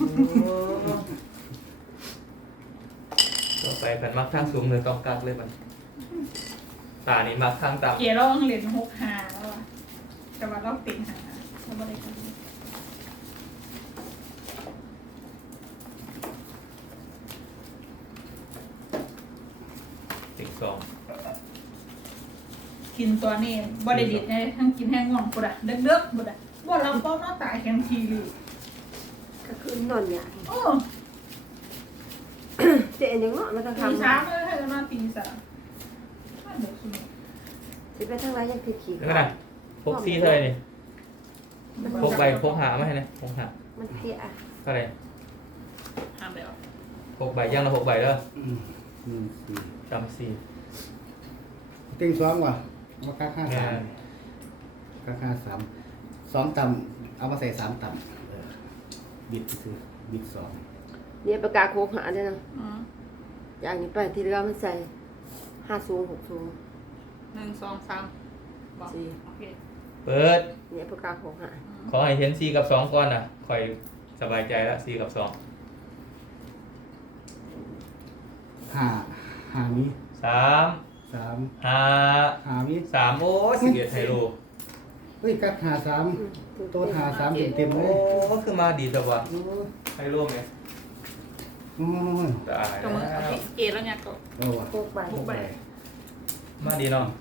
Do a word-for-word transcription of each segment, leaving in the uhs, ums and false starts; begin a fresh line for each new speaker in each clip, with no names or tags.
ต่อไปกันมักทางสูงเลยต้องกักเลยมันตานี่มักทางต่ำ
เกียร์เราต้องเรียนหกหาแล้วอะแต่ว่าเราติดหาเราไม่ได้กัน
ติดสอง
กินตัวนี้บริดิตเนี่ยทั้งกินแห้งง่วงบุดอะเด็กเด็กบุดอะว่าเราเป้าหน้าตายแข็งทีเลย
ก็คือนอนอย่าง
โอ้
เจ๊ยังเนาะมันต้อง
ตี
ทำ
สามเลยให้กันมาตีสามไม่เดือดสุด
สิไปทางไรยังคือขี่
แล้วก็นะพกซี่เท่าไหร่นี่พกใบพกหาไหมเนี่ยพกหา
มันเพี้ย
เท่าไหร่
ห้ามเดียว
พกใบย่างละหกใบเด้อ
อืมหนึ่งสี่
จำสี่
ติ้งสองว่ะเอามาค่าค่า
แง่
สามค่าค่าสามสองต่ำเอามาใส่สามต่ำเออบิดซื้อบิดสอง
เนี่ยประกาศโคกหาด้วยนะ
อืม
อย่างนี้ไปที่เรือมันใส่ห้าสูงหกสูง
หนึ่งสองสามบอก
สี่
โอเค
เปิด
เนี่ยประกาศโคกหา
ขอให้เห็นสี่กับสองก่อนนะคอยสบายใจแล้วสี่กับสอง
ห้าห้ามี
สาม
สาม
ห้า
ห้ามี
สามโอ้สิบเอ็ดไฮโล
เฮ้ยกัดหาสามโต๊ะหาสามเต็มเต็มๆเล
โอ้
ย
คือมาดีแต่ว่า
โอ้ย
ไฮโลไหม
โอ้ย
ตาย
ก็มือ
แล้
โอ
ว
เคเกแล้วเนี่ยก็
เอาว่ะ
โคกใบ
หกใบ
มาดีเนาะ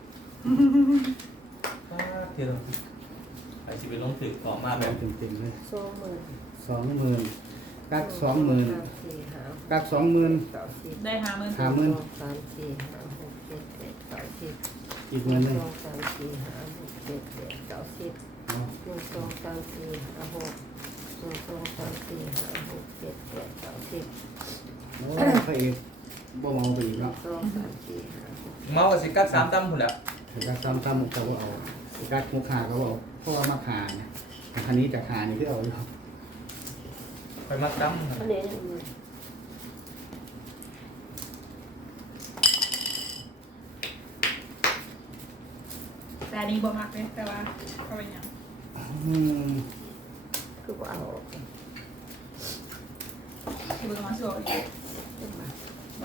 เดี๋ยวไอซิไปลงตึกออกมาแบบ
เต็มเต็มๆเลย
สองหมื่น
สองหมื่นกัดสองหมื่น
สี่ห้า
กัดสองหมื่น
เก้าสิบ
ได้หาเงิน
ห้าหมื่น
สองสามสี่ห้าหกเจ็ดแปดเก้าสิบ
อีกหมื่นหนึ่ง
สองสามสี่ห้าหกเจ็ดแปดเก้าสิบ
เอา
หนึ่งสองสามสี่ห้าหกหนึ่งสองสามสี่ห้าหกเจ็ดแปดเก้าสิบ
โอ้ยพระเอกบ่เมาไปอีก
หนึ่
แล้
ง
ว
สองสามสี่ห้าหก
เมาส์สิกัดสามตั้มคุณแหละ
ถึงกัดซ้ำซ้ำเขาก็เอากัดมุกขาเขาก็เอาเพราะว่ามาขาเนี่ยอันนี้จากขานี่คือเอาอยู่
ไปมาตั้ม
อันนี้ยังไง
แต่อันนี้บ่มักเลยแต่ว่าก็เป็นอย่าง
อืม
คือว่าเอา
ที่เบิ่งมาสวยอีก
ขึ้นมา
บ่อย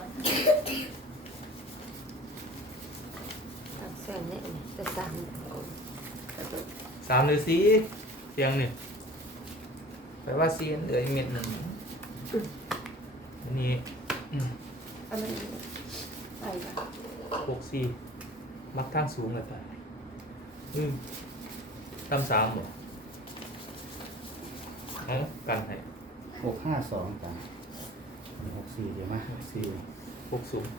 ตัดเส้นนี่จะสาม
สามหรือสี่เสียงนี่แปลว่าสี่เหลืออีกเม็ดหนึ่งอันนี้อืม
อันนี้ไปปะ
หกสี่มักทางสูงเลยตายอืมตั้มสามบ่เอ้ากันให้
หกห้าสองกันหกสี่เดี๋ยวมาสี่
หกสูง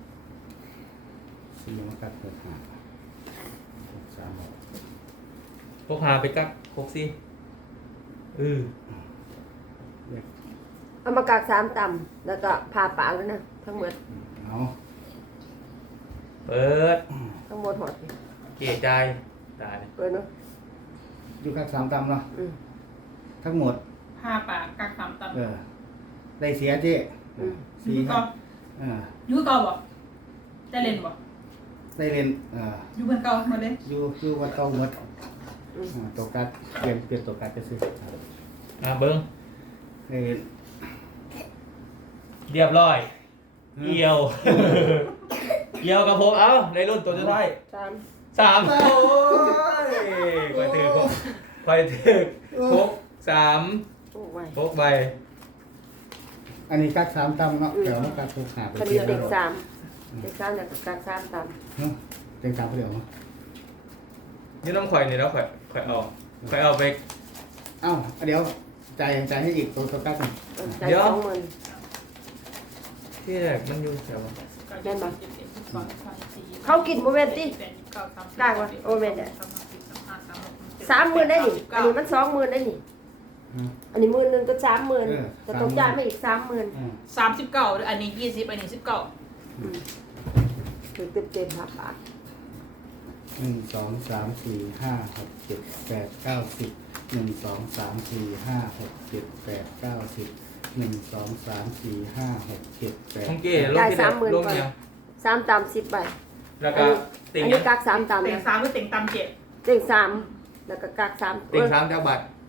สี่มากัดเปิดหาหกสามหก
พกหาไปกักหกสี่เออ
เรียก
เอามากากสามต่ำแล้วก็ผ่าปากแล้วนะทั้งหมด
เอา
เปิด
ทั้งหมดหอดนี่
เกลี่ยใจตายเลย
เปิดเนาะ
อยู่กัดสามตำเนาะ
อืม
ทั้งหมด
ผ้าปากกักสามตัน
เออได้เสียเจ๊
อืม
สี่
ยู
ค
ก็
รับเออ
ยูก็บ่ได้เล่นบ่
ได้เรียนเออ
ยูเพิ่นเก่ามาเลย
อยู่อยู่วัดเก่าหมด
อืม
อ่าตัวกัดเปลี่ยนเปลี่ยนตัวกัดจะซื้อ
อ่ะเบิ้ง
ได้เรียน
เรียบร้อยเอี่ยวเอี่ยวกับผมเอ้าในรุ่นตัวจะได้
สาม
สามโอ้ยคอยถือคกคอยถือคกสาม
โอ้ไว้
คกใบ
อันนี้กัดสามตำเนาะเดี๋ยวมากัดตัวขาไป
คน
เปลี่
เดี
ย
ย
น
ว
แล้
เด็
ว
กสามเด็กสามเนี่ยกากสามต่
เนาะเต็งสามไปเดี๋ยวเนาะ
นี่ต้องคอยนี่แล้วคอยคอยเอาคอยเอาไป
เอ้าเดี๋ยวจ่ายจ่ายให้อีกตัวตัวกัดหนึ่ง
ำใจสองหมื่น
ที่แรกมันอยู่แถว
แม่นบ่
เขากินโมเมนต์ติกลางวะโอ้แม่นเนี่ยสามหมื่นได้หนิอันนี้มันสองหมื่นได้หนิ
อืม
อันนี้หมื่นหนึ่งก็สามหมื่น
เออ
ก็ต้องจ่ายมาอีกสามหมื่น
อ่า
สามสิบเก้าอันนี้ยี่สิบอันนี้สิบเก้า
ถึงเต็มเต็มๆครับปาก
หนึ่งสองสามสี่ห้าหกเจ็ดแปดเก้าสิบหนึ่งสองสามสี่ห้าหกเจ็ดแปดเก้าสิบหนึ่งสองสามสี่ห้าหกเจ็ดแปด
ของเก๋ลงที่ไหนลงยัง
สามต่ำสิบใบ
แล้วก็ติ่ง
อัน
ยั
นี้
ง
กากสามต่ำ
เต็ง
นะ
สามหรือเต็งตำเจ็ด
เต็งสามแล้วก็กากสาม
ติ่งสามเจ้าบัตร
ก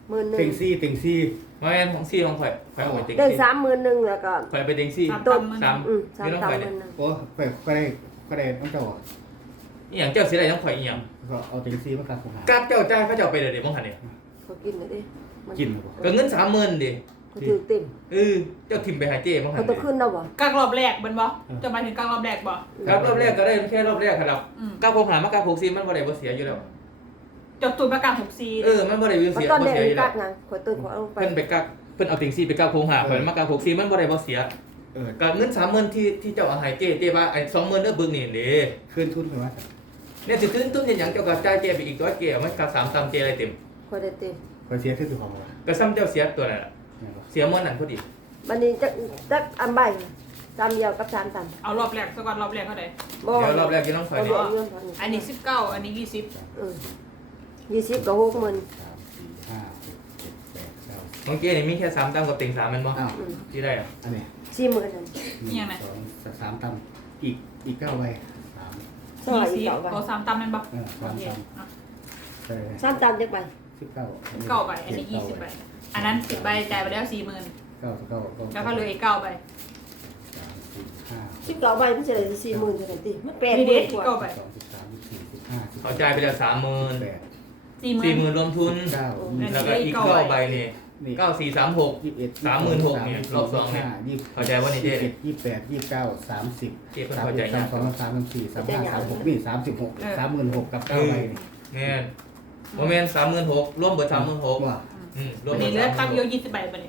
หมื่นหนึ่
เต็
ง
งซี่เต็งซี่
ไม่แม่นของซี่ของข่อยข่อยเอาไปเต็ง
ได้
ซี่
สามหมื่นหนึ่งแล้วก็
ข่อยไปเต็งซี่
สาม
ต้น
ตำมัน
สาม
อืมสาม
ไม่ต้อง
ตำ
ไป
ห
เนี่
มื่
ย
นหนึ่ง
โอ้ไปก็ได้ก็ได้ต้องเจ้า
อหย่างเจ้าเสียอะไรต้องข่อยอีหยัง
ก็เอาเต็งซี่มากัดผมหาก
ราบเจ้าจ่ายเขาเจ้าไปเดี๋ยวเดี๋ยวมองหันเนี่ย
เขากินเลยดิมัน
กินบ่
ก็เงินสามหมื่นดิ
เขาถือเต็ม
เออเจ้าทิมไปหาเจ้มองหั
เขา
น
ต้องขึ้นแล้วบ่
กลางรอบแรกเป็นบ่จะหมายถึงกลางรอบแรกบ่
ครับรอบแรกก็ได้แค่รอบแรกครับ
อืม
ก้าวโคงหามากก้าวโคงซีมันบ่ได้บ่เสียอยู่แล้ว
จบตูนประกาศหกซี
เออมันบ่ได้บ่
มัน
เสีย
ตอน
บ่
แรก
เสียอ
มี
ยู่แล้
กาว กนะขอตื่นขอเอาไป
เพิ่นไปกักเพิ่นเอาติงซี่ไปก้าวโคงหาเพิ่นมากก้าวโคงซีมันบ่ได้บ่เสีย
เออ
ก็เงินสามหมื่นที่ที่เจ้าเอาให้เจ้เจ้ว่าไอ้สองหมื่นเด้อเบิ่งนี่เด้
คืนทุนไปว่า
เนี่ยสิตื้นตุ้นเฮ็ดหยังเจ้าก็จ่ายเจ้ไปอีกตัวเจ้มันก็สามตามเจ้อะไรเต็ม
ขอได้เต็ม
คอยเสียคือความว่า
ก็ซ้ำเจ้าเสียตัวนั่นน่ะ
เนี่ยบ่
เสียหมื้อนั้นพอดี
บัดนี้จักจักอันใบตำเดียวกับสามตำ
เอารอบแรกซะก่อนรอบแรกเท่าไหร่
บ่
เดี๋ยวรอบแรกจะต้องถอย
เอา
นี่
บ่เงินพัน
อันนี้สิบเก้าอันนี้ยี่สิบ
เออยี่สิบกับหกหมื่น
สามสี่ห้าหกเจ็ดแปดเก้าสิบ
ของเจ้นี่มีแค่สามตามกับติงสามแม่นบ่
อ้าว
อืม
ที่ได้อะ
อันนี้
สี่หมื่นนั่น
หนึ่งสองสามตำอีกอีกเก้าใบสาม
เท่าไหร่
ยี่
อี
สิ
ก
บ
เก้าใบ
เอาสามตำแม่นบ่
เออ
โอ
สาม
เค
ต
อ่ะ
ำใช่
สามตำจักใบ
สิบเก้า
เก้าใบอันนี้ยี่สิบใบอันนั้นสิบใบจ่ายไปแล้วสี่หมื่น
เก้าเก้า
แล้วก็เหลืออีกเก้าใบ
สามสี่ห้า
สิบเก้าใบมันจะได้สี่หมื่นเท่านั้นติมันแปด
นี่
ห
เด็
มื่
ก
นกว่า
เก้าใบ
สองสิบสามสิบสี่สิบห้าสิบ
เขาจ่ายไปแล้วสามหมื่น
แปด
สี่หมื่
สี่
น
หมื่นรวมทุน
เก้า
แล้วก็อีกเก้าใบนี่
นี่
เก้าสี่สามหก
ยี่สิบเอ็ด
สามหมื่นหกเนี่ยรอบสองเนี่ย
ยี่สิบ
เข้าใจว่านี่เจ๊
ยี่สิบยี่สิบแปดยี่สิบเก้าสามสิบ
เจ๊เพิ่น
สาม
เข้า
สิ
ใจ
บสาม
ยาก
สองสามสามสี่สามห้าสามหกนี่สามสิบหกสามหมื่นหกกับ
เอ
เก้า
อ
ใบนี่
แม่นบ่แม่นสามหมื่นหกรวมเบิดสามหมื่นหก
ว่า
อืมรวม
อัน
เบิ
นี้
ด
เหลือ
สามห
ตั้ง
มื่น
เย
ห
อะ
ก
ยี่สิบใบไปเลย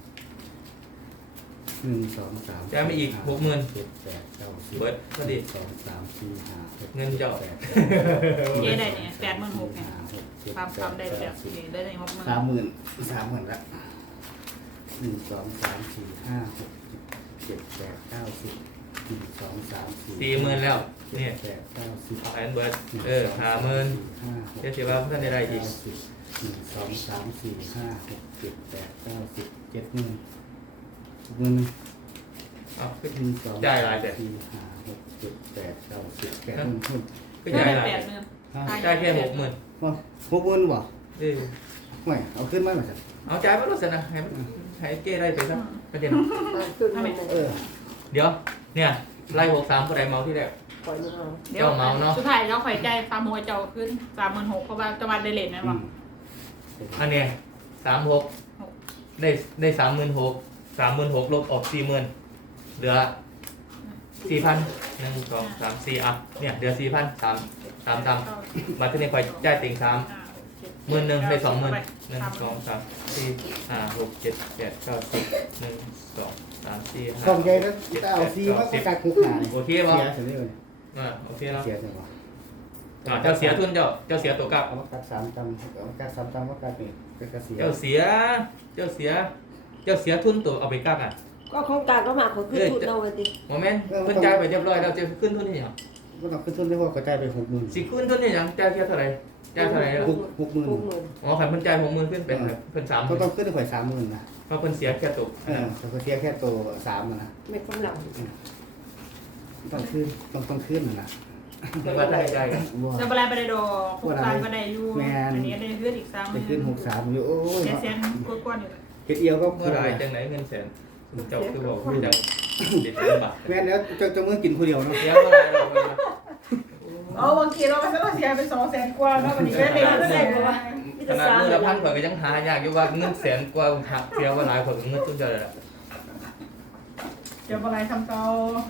หนึ่งสองสาม
จ่ายมาอีกหกหมื่น
เจ็ดแปดเก้าสิบ
เบิดพอดี
สองสามสี่ห้าหก
เงินเจ้า
แปด
เจ๊ได้เนี่ยแปดหมื่นหกเนี่ย
ห้าหกเจ็ด
ความ
แป
ความ
ด
ได้ไปแล้
เก้าว สิบ
นี่ได้ในหกหมื่น
สามหมื่นสามหมื่นละหนึ่งสองสามสี่ห้าหกเจ็ดแปดเก้าสิบหนึ่งสองสามสี่
สี่หมื่นแล้วนี่
แปดเก้าสิบ
เอาอันเบิดเออห้าหมื่นเจ๊สิว่าเพิ่นได้ได้อีก
หนึ่งสองสามสี่ห้าหกเจ็ดแปดเก้าสิบเจ็ดหมื่นหมื่น
เอาขึ้น
หนึ่งสอง
จ่ายหลายแต่
สี่ห้าหกเจ็ดแปดเก้าสิบแปดหมื่นขึ้น
ก็จ่ายหลาย
แปดหมื่น
จ่ายแค่หกหมื่น
ว่าหกหมื่นบ่
เออ
ไม่เอาขึ้นมาหน่อยสิ
เอาจ่ายมาลดซะนะให้มันให้เจ๊ได้ไปซะประเด็น
อ่าขึ้นมา
เออ
เดี๋ยวเนี่ยไล่หกสามผู้ใดเมาที่แรก
ปล่อยมือเอา
เดี๋ยว
เจ้าเมาเนอะ
สุดท้ายเราข่อยใจสามหัวเจ้าขึ้นสามหมื่นหกเพราะว่าจะมาได้เลทนั่น
อื
วะ
ม
อันเนี้ยสามหกได้ได้สามหมื่นหกสามหมื่นหกลบออกสี่หมื่นเหลือสี่พันหนึ่งสองสามสี่อ่ะเนี่ยเหลือสี่พันสามสามตามมาที่นี่คอยจ่ายติ่งสามหมื่นหนึ่งได้สองหมื่นหนึ่งสองสามสี่ห้าหกเจ็ดแปดเก้าสิบหนึ่งสองสามสี่ห้า
กล่องใหญ่แล้วถ้าเอาซีมาก็กักคุกหานี่
โอเค
เสี
ป่ะ
ยเสียเลย
อ่าโอเคแล้ว
เสียเสียบ่
อ่าเจ้าเสียทุนเจ้าเจ้าเสียตัวกลับ
เอามากักสามตำเอามากักสามตำว่ากักนี่ก็กระเสีย
เจ้าเสียเจ้าเสียเจ้าเสียทุนตัวเอาไปกักอ่ะ
ก็โครงการก็มาขอขึ้นทุนเอาไว้ดิ
โมเมนต์เพิ่นจ่ายไปเรียบร้อยแล้วจะขึ้นทุนที่หยัง
ก็ต้องขึ้นทุนได้ว่ากระจายไปหกหมื่น
สิขึ้นทุนที่หยังจ่ายแค่เท่าไหร่จ่ายเท่าไหร่แล้ว
หกหกหมื่น
หกหมื่น
อ๋อขันเพิ่นจ่ายหกหมื่นขึ้นเป็นแบบเพิ่นสามห
ก็
มื่น
ต้องขึ้นได้ข่อยสามหมื่นนะ
เพราะเพิ่นเสียแค่ตัว
เออแต่ก็เสียแค่ตัวสามอะนะ
ไม่กำลัง
ต้องขึ้นต้องต้องขึ้นนะนะ
เพิ่นว่าได้ใจกัน
ว่า
จะไปไปได้ดอกหกสามก็ได้อยู่อันนี้ได้ขึ้นอีกสามห
ไป
มื่น
ขึ้นหกสามอยู่โอ้ย
เจ็ดเซนกว้างๆอยู่เลย
เฮ็ดเอียวก็
เมื่อไหรจังไหนเงินแสนเจ้าคือบอกเจ้าเด็ดบาท
แม่นแล้วจะจะมื้อกินคนเดียวเนาะ
เสียเมื่อไหรเราไป
อ๋อบางทีเราก็เสียไปสองแสนกว่าแล้ววันนี้ก็ได้เงินแสนกว่า
มี
ข
แต่
นาด
สาม
มือละพันกว่าก็ยังหายากอยู่ว่าเงินแสนกว่าหักเสียว่าหลายกว่าเงินทุนเจ้าเลยล่ะ
เดี๋ยวอะไรทำเตา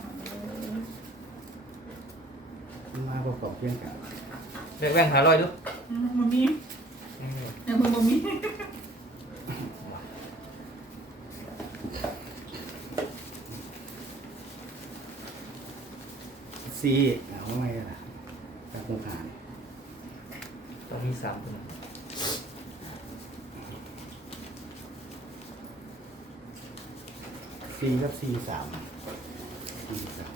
มาประกอบเพียงกัน
เรียกแว่งหาร้อยดู
มันมีเดี๋ยวมึงมันมี
ซีเอาไว้ล่ะตาคงหานี่
ต้องมีสามคน
ซีกับซีสามซีสาม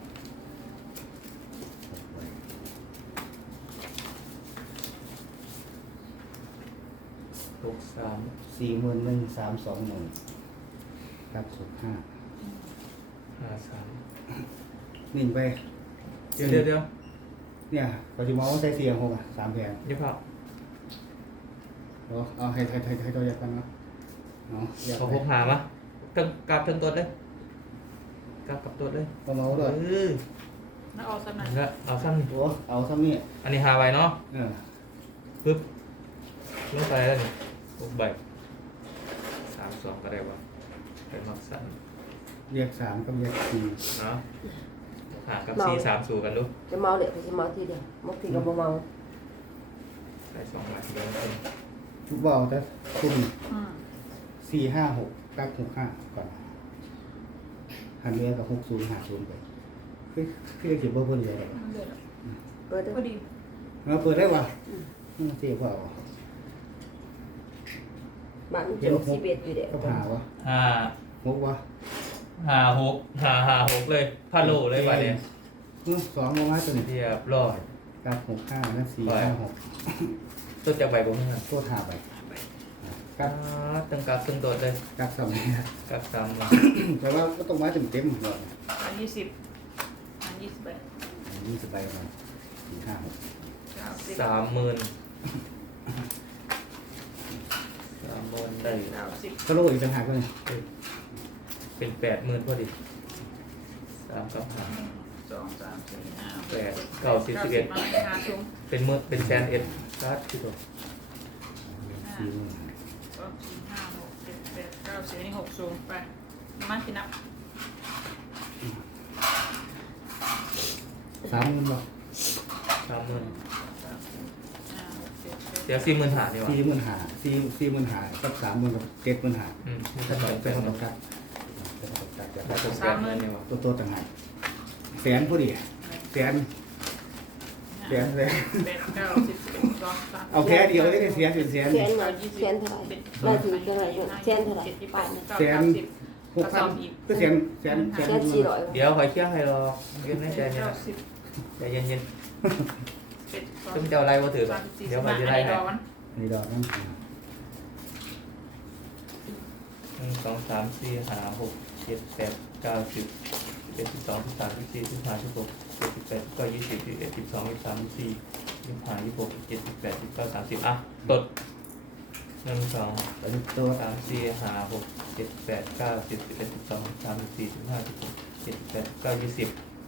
หกสาม
สี่หมื่นหนึ่งสามสองหมื่นครับสุดห้า
ห้าสาม
หนึ่งไป
เดี๋ยวเดี๋ยวเดี๋ยว
เนี่ยปัจจุบันใช้เสียงหกอ่ะสามแผง
เดี๋ยวครับ
ก็เอาเอาให้ให้ให้ให้ตัวแยกกันเนาะเอาแยก
เขา
ไป
พกหามะทั้งกลับทั้งตัวเลยกลับกับตัวเลย
เอาเมาเลย
เออ
แล้วเอาสนั่น
แล้วเอาซ้ำนี่
โอ้เอาซ้ำนี่
อันนี้หาไว้เนาะ
เออ
ปึ๊บลงไปแล้วนี่หกใบสามสองก็ได้วะเป็นมักสั้น
เรียกสามกับเรียกสี่
เนาะหากับสี่สามสู่กันดู
จะเมาเด็กจะเมาทีเดียวมกทีกับบ่เมา
ได้สองใบเดี๋ยวเป็น
ทุกบอลแต่คุณ
อืม
สี่ห้าหกกักหกห้าก่อนหันเรียกับหกศูนย์หาศูนย์ไปคือคือเขียนเบอร์เพิ่มเลย
มันเดือด
เปิดเด้
พ
อ
อดี
เราเปิดได้ป่ะเสียเปล่า
บ้านจบสิบเอ็ดอยู่เด็ก
ก็หาวะ
ห้า
หกวะ
ห้าหกห้าห้าหกเลยพาโลเลยไปเนี่ย
สองลงมาตัวนี้
เรียบร้อย
กักหกห้านั่นสี่ห้าหก
ตัวจากใบผมนะ
โคตรหาไป
กั
กั
ด
ก
ตั้งกับตั้งตัวเลย
กักสมัย
กัดสามมา
แต่ว่าก็ต้องมาเต็มเต็มๆเลย
อันยี่สิบอันยี่สิบแปด
นี่สบายมาสี่ห้าหก
เก้าสิบ
สามหมื่นสามหมื่นได้
เก้าสิบ
ก็โลอีกต่างหากเลย
เป็นแปดหมื่นพอดีสามกับห้า
สองสามสี่ห้า
แปดเก้าสิบสิบเอ็ด
มาหาซุ้ม
เป็นหมื่นเป็นแสนเอ็ดกัดที่ตัว
สี่หมื่น
สองสี่ห้าหกเจ็ดแปดเก้าสิบนี่หกซุ้มไปมาที่นับ
สามหมื่นบ่
สามหมื่น
สามสี่ห้าหกเจ็ดแปด
เดี๋ยวสี่หมื่นหาดีกว่า
สี่หมื่นหาสี่สี่หมื่นหากับสามหมื่นกับเจ็ดหมื่นหา
อืม
เป็
ถ้าน สอง
เป็
เป็น น
คนตกกัดเป็นคนตกกัดจะ
ถ้าสองแปดหมื่นดีกว่า
ตัวตัวต่างหากแสนพอดีแสนแสนเลย
แปดเก้าสิบสิบเอ็ดสองสาม
เอาแค่เดียวได้แสนเป็นแสน
แสนหน่อยแสนเท่าไหร่ได้ถึงเท่าไหร่แสนเท่าไหร่ปาน
แสนหกพันก็แสนแสนแสน
แสนสี่ร้อย
เดี๋ยวคอยเชื่อให้รอเย็นในใจเนี่ย
เก้าสิบ
ใจเย็นเย็น
เจ็ดสอง
ๆต้องเจ้าอะไรวะถือ
สามสี่
เดี๋ยว
สิ
ค
บ
อย
ห้า
จะ
อัน
ได้
นี้
ให้
ดอกมัน
นี่ดอกนั่น
หนึ่งสองสามสี่ห้าหกเจ็ดแปดเก้าสิบเจ็ดสิบสองสิบสามสิบสี่สิบห้าสิบหกเจ็ดสิบแปดก็ยี่สิบยี่สิบเอ็ดสิบสองยี่สิบสามยี่สิบสี่ยี่สิบห้ายี่สิบหกเจ็ดสิบแปดสิบเก้าสามสิบอ่ะตดหนึ่งสอง
แต่ตัว
สามสี่ห้าหกเจ็ดแปดเก้าสิบสิบเอ็ดสิบสองสิบสามสิบสี่สิบห้าสิบหกเจ็ดสิบแปดเก้ายี่สิบ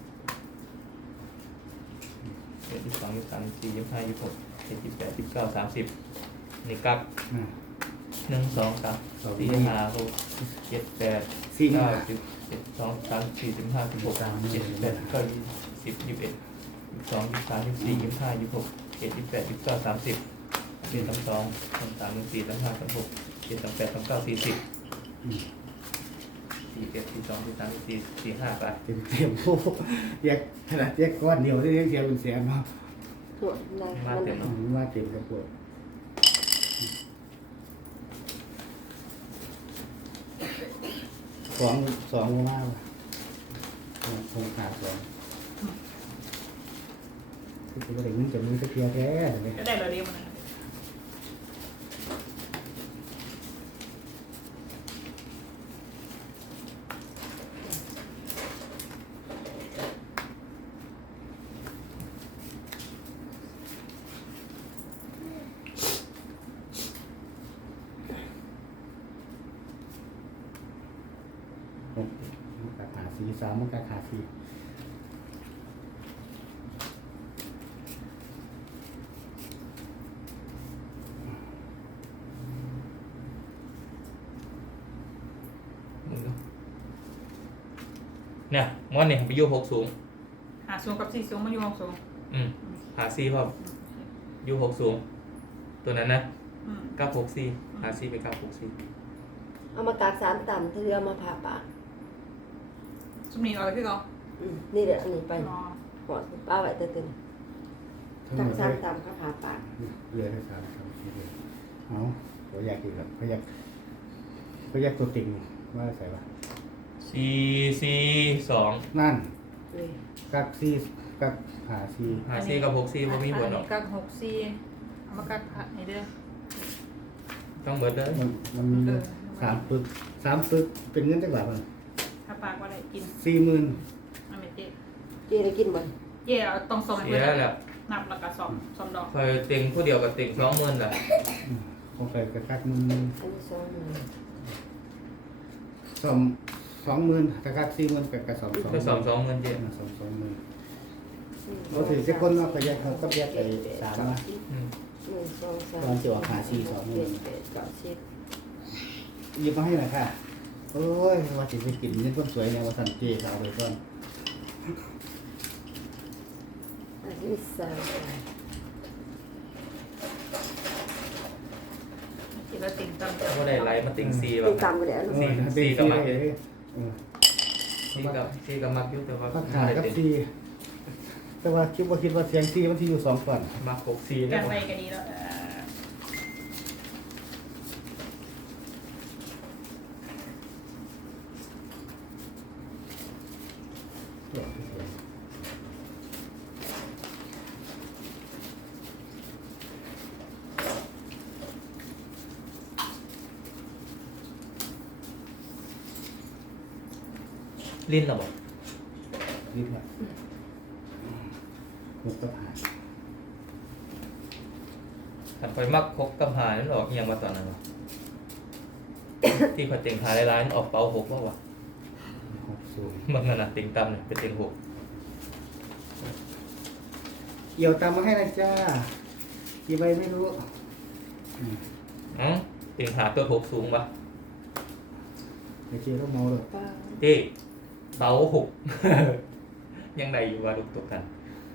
เจ็ดสิบสองยี่สิบสามยี่สิบสี่ยี่สิบห้ายี่สิบหกเจ็ดสิบแปดสิบเก้าสามสิบนี่กับ
อ่า
หนึ่งสองสาม
สอง
สี่ห้าหกเจ็ดแปด
สี่หมื่
เก้าน
หา
สิบเจ็ดสองสามสี่สิบห้าสิบหกเจ็ดแปดเก้ายี่สิบยี่สิบเอ็ดยี่สิบสองยี่สิบสามยี่สิบสี่ยี่สิบห้ายี่สิบหกเจ็ดยี่สิบแปดยี่สิบเก้าสามสิบเจ็ดสามสองสามสามสี่สามห้าสามหกเจ็ดสามแปดสามเก้าสี่สิบ
อืม
สี่เอ็ดสี่สองสี่สามสี่สี่ห้าไป
เต็มเต็มโอ้แยกขนาดแยกก้อนเดียวได้แยกเสียเป็นแสนเนาะ
หัวได้
มา
มัน
เต็ม
อืมว่าเต็มกระปุกสองสองมากคงขาดสองคือจะได้เงินจากมือสักเพียแท้เลย
ก็ได้เราเรียกมัน
มันกาขาสีสามมันกาขาสี
เนี่ยมอนเนี่ยไปอยู่หกสูง
หาซุ้มกับสี่ซุ้มมันอยู่หกซุ้ม
อืมหาซีพร้อมอยู่หกสูง ตัวนั้นนะ
อืม
เก้าหกซีหาซีไปเก้าหกซี
เอามากากสามต่ำเธอเอามาผ่าปาก
ซุ้มนี้เอาไปคือเขา
อืมนี่เดี๋ยวอันนี้ไป
อ๋อ
หอดป้าไว้เตือน
ทั้ง
กา
ห
ก
มด
สา
เล
ม
ย
ต่ำเขาผ่าปาก
เรือให้สามสามสี่เรือเอาเขาอยากอีกแล้วเขาอยากเขาอยากตัวติ่งว่าใส่ปะ
ซีซีสอง
นั่น
เลย
กักซี่กักหาซี่
หาซีกับหกซีบ่มีผลหรอก
กักหกสี่เอามากักนี่เด้อ
ต้องเบิดเลย
มันมันมีสามปึกสามปึกเป็นเงินจังหวะมัน
ถ้าปากว่าอะไรกิน
สี่หมื่น
มันไม่เจ๊
เจ๊ได้กินบ่
เย่เอาต้องส่ง
เสี
ให้
ย
เพื่อน
แล้ว
นับแล้วก็สอบสอบดอก
คอยเต็งผู้เดียวกับเต็งสองหมื่นแหละ
คของใครกระคักมือ
อันนี้สองหมื่น
สองสองหมื่นกระคักสี่หมื่นกับกระสองสอง
ก็สองสองเงินเจ็ด
สองสองหมื่นเราถือเจ้าคนว่าประหยัดเขาก็ประหยัดไปสามนะ
อืม
หนึ่งสองสาม
ตอนสิออกหาสี่สองหมื่น
เจ็ดแปดเก้าสิบ
หยิบมาให้หน่อยค่ะโอ้ยว่าจะไปกินเงินคนสวยเนี่ยว่าสันเจสาวไปก่อน
อันนี้สาม
ที่เราติ่งตั้ง
ก็ได้ไล่มาติงซีแบ
ติ
บ
ดตามกันแล้ว
เอ
เนาะ
อเป็นสี่เลยเออ
ซีกับซีกับมักยุแต่ว่า
พักขากับสี่แต่ว่าคิดว่าคิดว่าเสียงสี่มันที่อยู่สองก่อน
มักหกซี
กั
เนี่ย
นไปกันดีแล้วเออ
ลิ้นเหรอบอก
นิดละหกกับหา
ถัดไปมักหกกับหานั่นหรอกเอียงมาตอนนั้นวะ ที่เขาเต็งหาหลายๆออกเป๋าหกว่าวะ
หกศูนย์
มันนั่นน่ะเต็งต่ำเนี่ยเป็นเต็งหก
เอี่ยวตามมาให้นะจ้ากี่ใบไม่รู้อืม
อ๋อเต็งหาตัวหกสูงปะ
ไอเจ๊ต้องเมาเลย
ป้า
เจ๊เป๋าหก ยังไงอยู่ว่าลูกตกกัน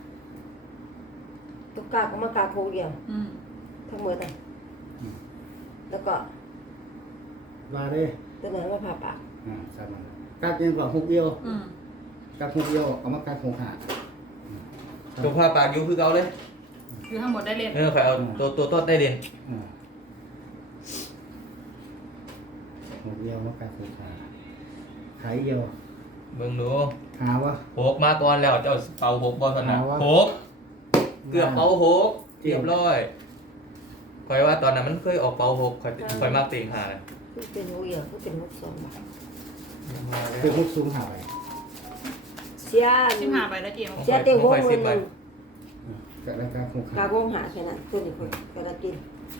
ตุ๊กตาก็มากาโคเดียว
อืม
ทั้งหมดอ่ะแล้วก็
มาเลย
ตัวนั้นมาผ่าปาก
อ่าสามารถกัดยังกว่าหกเอี่ยว
อืม
กัดหกเอี่ยวเอามากัดหกหา
ตัวผ้าปากอยู่คือเก่าเลย
คือทั้งหมดได้เรียน
เออใครเอาตัวตัวต้นได้เรียน
อ่าหกเอี่ยวมากัดหกหาขายเอี่ยว
เบิ่งดู
หาวะ
หกมาก่อนแล้วเจ้าเป่าหกบอลสนะ
หาว่า
หกเกือบเป่าหกเรียบร้อยคอยว่าตอนนั้นมันเคยออกเป่าหกคอยคอยมากเต็งหาเลย
คือเป็นหกเดียวคือเป็นหกสองบาท
คือหกสูงหาไป
เสีย
สิบห้าใบแล้วเจียม
เสียเต็งหกหมื่นหนึ่ง
อ่ากัดแล้วกัดหกหาก
าโกงหาแค่นั้นตัวนี้คนก็ได้กิน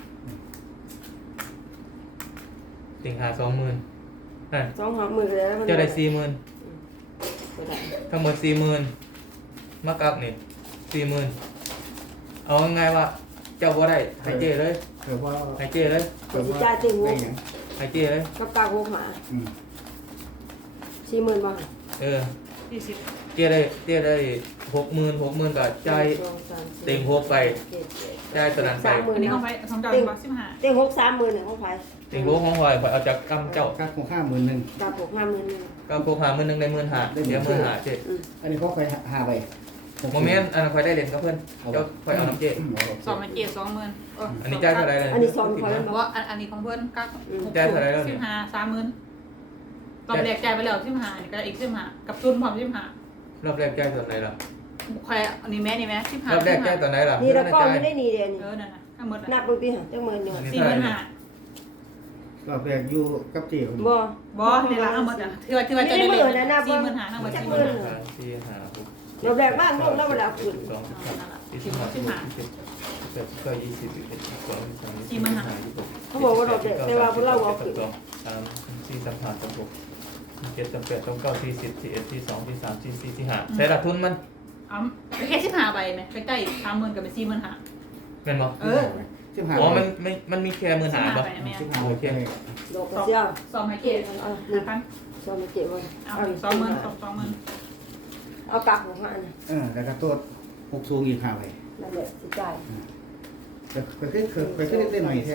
เต็งหาสองหมื่นนั่น
สองหาหมื่นเลยแล้วมัน
เจ้าได้สี่หมื่น
ก็ได้
ทั้งหมดสี่หมื่นมากับนี่สี่หมื่นเอาง่ายๆว่า เจ้าบ่ได้ใหายเจเลย
เผื่อว่า
ใหายเจเลย
เดี๋ยวสิจ่ายเต็งห
ได้
ก
หยัง
ใหายเจเลย
กับกาโกงหา
อืม
สี่หมื่นบาท
เออ
ยี่สิบ
เจได้เจได้หกหมื่นหกหมื่นกับใจาย
สองสามสี่
เต็งหกไป
เจ็ดแปด
ได้ตอนนั้นไป
สามหมื่
อั
น
นนี้
เนาะ
ของไปสองจานมาสิบห้า
เต็งหกสามหมื่นหนึ่งของไผ่
เต็งหกของหอยคอยเอาจากกำเจ้า
กัดหกห้าหมื่นหนึ่ง
กาหกห้าหมื่นหนึ่ง
ก็โกหาหมื่นหนึ่งได้หมื่นหาเดี๋ยวหมื่นหาเจ
อืม
อันนี้เขาไปหาไป
โมเมนต์อันนั้นคอยได้เหรียญกับเพื่อนเจ้าคอยเอาน้ำเจ
สองมันเจียสองหมื่น
อันนี้จ่ายเท่าไรเลย
อันนี้สองคอย
บอกว่าอันอันนี้ของเพื่อนกัก
จ่ายเท่าไรแล้ว
สิ
เนี่
บ
ย
ห้าสามหมื่นตอนแรกจ่ายไปแล้วสิบห้านี่ก็อีกสิบห้ากับทุนพร้อมสิบห้าร
อบแรกจ่ายตอนไหนล่ะ
ใครอันนี้แม่นี่แม่สิบห้าร
อบแรกจ่ายตอนไหนล่ะ
นี่เราก็
จ่าย
ไม่ได้หนีเดียวนี่
เออนั่นน่ะทั้งหมด
นับดูดิค่ะจังหมื่นอยู่
สี่หมื่นห้า
ก็แบกอยู่กับเจียว
บ่
บอในร้านทั้งหมดอ่ะที่ว่าที่ว่าจะได้เลยสี่หมื่นห้าทั้งหมดสี่หมื่นห้า
สี่ห้าหก
เราแบกบ้านลูกแล้วเวลาขึ้น
สองสิบสามสี่สิบห้าสิบหกสิบเจ็ดสิบแปดยี่สิบยี่สิบเอ็ดยี่สิบสองยี่สิบสามยี่สิบสี่ยี่สิบห้ายี่สิบหก
เขาบอกว่าเราแบกแต่ว่าพวกเราเอาขึ้น
สองสามสี่สามห้าสามหกเจ็ดสามแปดสามเก้าสี่สิบสี่เอ็ดสี่สองสี่สามสี่สี่สี่ห้าใช้หลักทุนมัน
อ๋อแค่สิบห้าใบไหมใกล้ๆสามหมื่นกับเป็นสี่หมื่นห้า
เป็นบ่
เออ
สิบห้า
อ๋อมันไม่มันมีแค่หมื่นหาบ่
สิบห้าโอเค
ดอกกระเจียว
สองไฮเกต
เอา
หนึ่งพัน
สองเจ็ดวัน
เอาสองหมื่นสองสองหมื่น
เอากลับของมัน
เออแล้วก็ตัวหกสูงอีกห้าไป
นั่นแหละสิจ่าย
ไปไปขึ้นไปขึ้นได้หน่อยแค่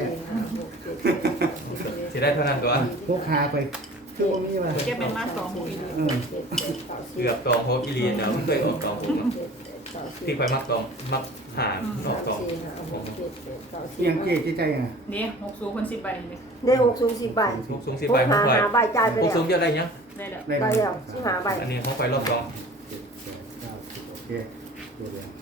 สิได้เท่านั้นตัว
พวกหาไปคือว่ามีมา
เก็บเป็นมาสองหมื่น
เออ
เกือบตองโฮอีเลียนแล้วมันเคยออกตองโฮที่ไปมักตองมักหาออกตอง
เอียงเจ๊ใจอ่ะ
นี่หกสูงคนสิบใบเลย
ได้หกสูงสิบใบ
หกสูงสิบ
ห
ใบ
ก
ขอ
หาง
ไฟ
หาใบจ่ายไป
หก
แล้ว
สูงจะได้ยัง
ได้แล้ว
ได้
ได้แล้วสิหาใบ
อันนี้ของไฟรอบสอง
เจ็ดแปดเก้าสิบโอเคเดี๋ยวเดี๋ยว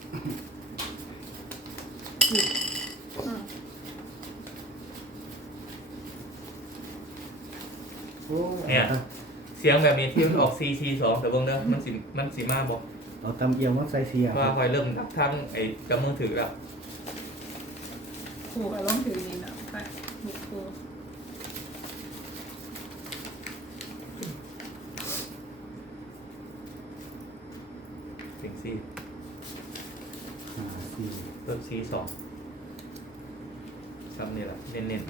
โอ้
เนี่ยเสียงแบบนี้ที่มันออก ซี ซี สองแต่เบิ่งเด้อมันสิมันสิมาบอก
เอาตำเอียวมาใส่เสีย
ว่าไฟเริ่มทั้งไอ้กับมือถือแล้ว
ถูกแล้วต้องถือนี่นะหกตัว
สิงสี่
ห้าสี่
เพิ่มสี่สองซ้ำนี่แหละเน้น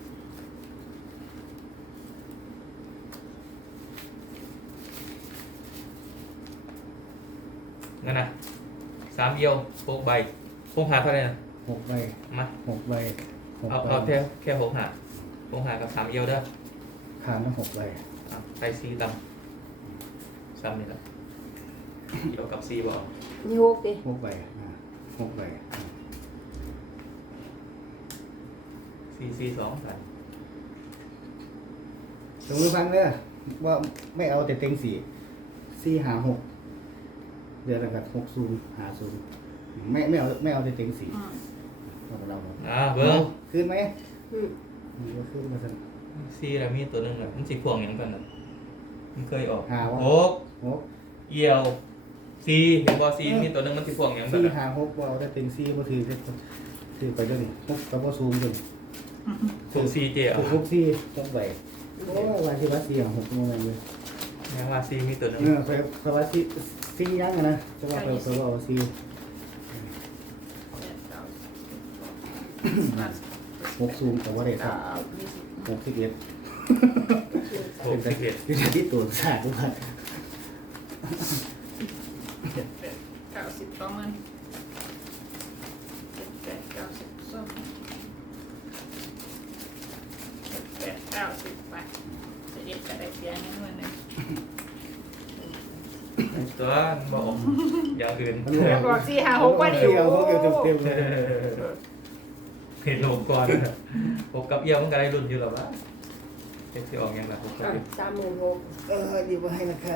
ๆงั้นนะสามเอียวหกใบหกหาเท่าไหร่นะ
หกใบ
มา
หกใบหก
เอา
ใบ
เอาแค่แค่หกหาหกหากับสามเอียวเด้อ
ขานละหกใบ
อ่ะไปสี่ตำซ้ำนี่แหละเอียวกับสี่บอก
นี่หกดิ
หกใบอ่าหกใบอ่า
สี่สี่สองไป
สมมติฟังเด้อว่าไม่เอาแต่เต็งสี่สี่หาหกเดือนละกันหกซูนหาซูนไม่ไม่เอาไม่เอาแต่เต็งสี่
อืม
เราเรา
อ่าเบิ้ง
ขึ้นไหม
อืม
มันก็ขึ้นมาสัน
สี่แล้วมีตัวหนึงแบบมันสิพวงอย่างกันนะมันเคยออก
หาวะ
หก
หก
เอียวสี่เห็นบอสี่มีตัวหนึงมันสิพวงอย่างกัน
สี่
นะ
หาหกว่าเอาแต่เต็งสี่ก็ถือถือไปเรื่องหกกับว่าซูมจน
หกสี่เจียว
ถือหกสี่ต้องใบโอ้วันที่ว่าสี่หาหกโมงเลย
ยังว่าสี่มีตัวหนึง
เออเคยเคยว่าสี่สี่ยังอะนะจะว่าเคยเคยว่าสี่
แปดเก้าสิบ
หกซูมแต่ว่าได้ครับ
เก้ายี่สิบ
หกสิบเอ็ด
หกสิบเอ็ด
เป็นที่ตัวสาดด้วย
เจ็ดแปดเก้าสิบสองหมื่นเจ็ดแปดเก้าสิบสองเจ็ดแปดเก้าสิบไปเสียก็ได้เสียเงินหมื่นหนึ่ง
ตัวบอกอย่างอื่น
แล้วบอกสี่ห้าหกว่าดิ
สี่เอาหกเอวเต็มๆเลย
เห็นโลกก่อนหกกับเอียวมันก็ได้รุ่นอยู่หรอวะเจ็ดสิออกยังไงหกกับ
อ่ะ
เอียว
สามหมื่นหก
เออดีมาให้นะคะ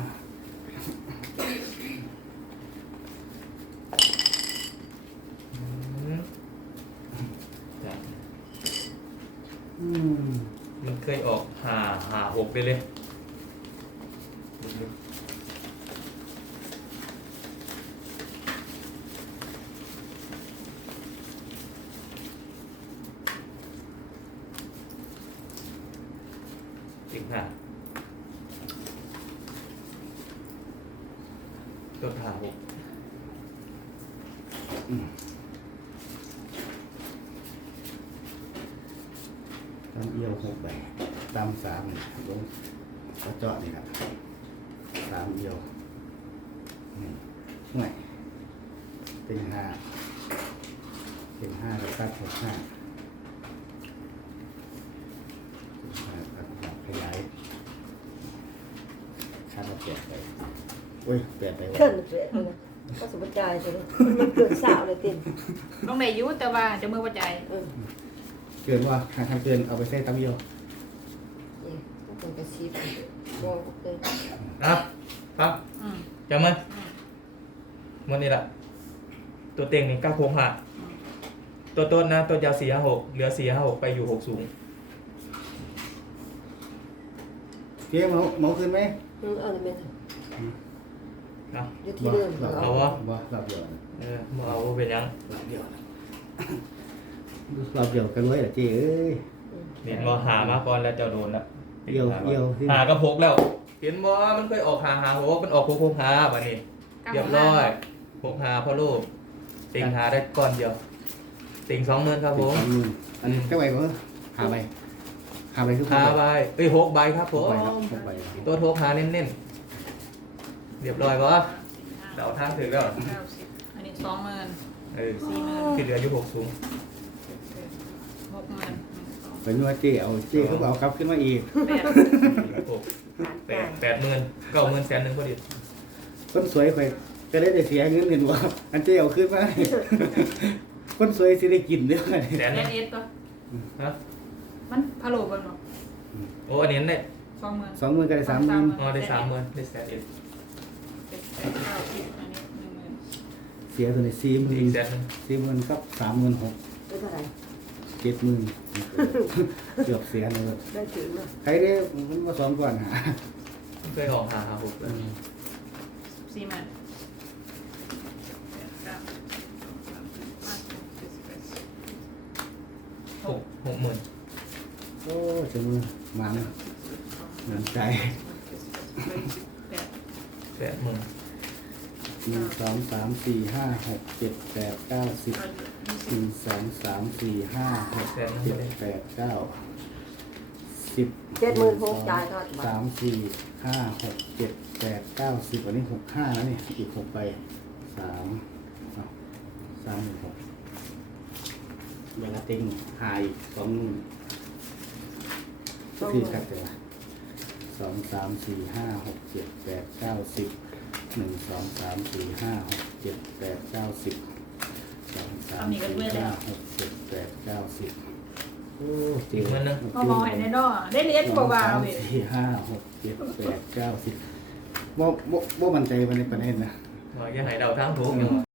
อืมจ้ะ
อืม
มันเคยออกหาหาหกไปเลยอีกห้าตัวหาหก
ตามเอียวหกใบตามสามลงกระเจาะนี่ครับสามเอียวนี่ห่วยเป็นห้าเป็นห้าแล้วตัดหกห้าเป็นห้าตัดหกขยายคาดว่าแปดไปโอ้ยแปดไปวะ
เกินเปลี่ยนเลยก็สมบูรณ์ใจใช่ไหมมันเกินสาวเลยเต็ม
ลงในยุแต่ว่าจะมือว่าใจ
เออ
เกินว่าหาทำเกินเอาไปใส่ตามเอียว
นี่ต้องเป็นกระชีพมองเลย
นะฟัง
อืม
จำไหม
อืม
วันนี้ละตัวเต็งนี่เก้าโค้งหัก
อืม
ตัวต้นนะตัวยาวสี่ห้าหกเหลือสี่ห้าหกไปอยู่หกสูง
เจ๊เมาเมาขึ้นไหม
อืมเอาเลยแม่
นะ
อยู่ที่เดิม
หลับ
เอาวะ
บ่หลับเดียว
เออมาเอาเป็นยัง
หลับเดียวหลับเดียวกันไว้เหรอเจ๊เอ้ย
เห็นว่าหามาก่อนแล้วเจะโดนละ
เอี่ยวเอี่ยวสิ
หากระพกแล้ว เห็นว่ามันเคยออกหาหาหกมันออกหกหกหาบัดนี้เรียบร้อยหกหาพ่อลูกเต็งหาได้ก้อนเดียวเต็งสองหมื่นครับผม
สองหมื่นอันนี้เจ้าใบก็หาใบหาใบคือ
หาใบเอ้ยหกใบครับผ
หก
ม
ใบครับหกใบ
ตัวโทกหาเน้นๆเรียบร้อยปะเดาทางถึงแล้ว
เก้าสิบอันนี้สองหมื่น
เออ
สี่หมื่น
ที่เหลืออยู่หกสูง
หกหมื่นหนึ่งสอง
เป็นว่าเจ๊เอาเจ๊เขาเอากลับขึ้นมาอีก
แปด
หกแปดแปดหมื่นเก้าหมื่นแสนหนึ่งพอดี
คนสวยคอยก็ได้แต่เสียเงินเห็นว่าอันเจ๊เอาขึ้นมาคนสวยสิได้กินเด้อ
แสนห
แป
นึ่
ด
ง
เอ็ดตัว
ฮะ
มันพะโล้บนหรอ
โอ้อันนี้ได้
สองหมื่น
สองหมื่นก็ได้สามหมื่น
อ๋อได้สามหมื่นได้แสนเอ็ด
เจ็ดแปดเก้าสิบอันนี้หนึ่งหมื่น
เสียตัวนี้สี่หมื่
อี
น
กแสนหนึ่ง
สี่หมื่นกับสามหมื่นหก
ได้เท่าไหร่
เจ็ดหมื่นเกือบเสียเลย
ได้ถึงเนาะ
ใครได้มันมาสองก่อนหา
เคยออกหาหาหกแล้ว
สี่หมื่นแปดเก้าสิบสองสามสี่ห้าหกเจ็ดแปด
หกหกหมื่น
โอ้จะมือมันมันใจ
แปดหมื่น
หนึ่งสองสามสี่ห้าหกเจ็ดแปดเก้าสิบหนึ่งสองสามสี่ห้าหกเจ็ดแปดเก้าสิบ
เจ็ดหมื่นหกจ่ายเท่าไหร่
สามสี่ห้าหกเจ็ดแปดเก้าสิบวันนี้หกห้าแล้วนี่อีกหกไปสามเอาสามหนึ่งหกเวลาเต็งหายสองหมื่นสี่ครับเดี๋ยวสองสามสี่ห้าหกเจ็ดแปดเก้าสิบหนึ่งสองสามสี่ห้าหกเจ็ดแปดเก้าสิบสองสามสี่ห้าหกเจ็ดแปดเก้าสิบโอ้เจ๋ง
ก็มองเห็นในดอได้เรียน
ส
ก
อง
ว่า
สาม
เลย
สี่ห้าหกเจ็ดแปดเก้าสิบบ่บ่บ่มั่นใจวันในประเด็นนะ
ว่าอย่าให้เดาทางถูกอย่าง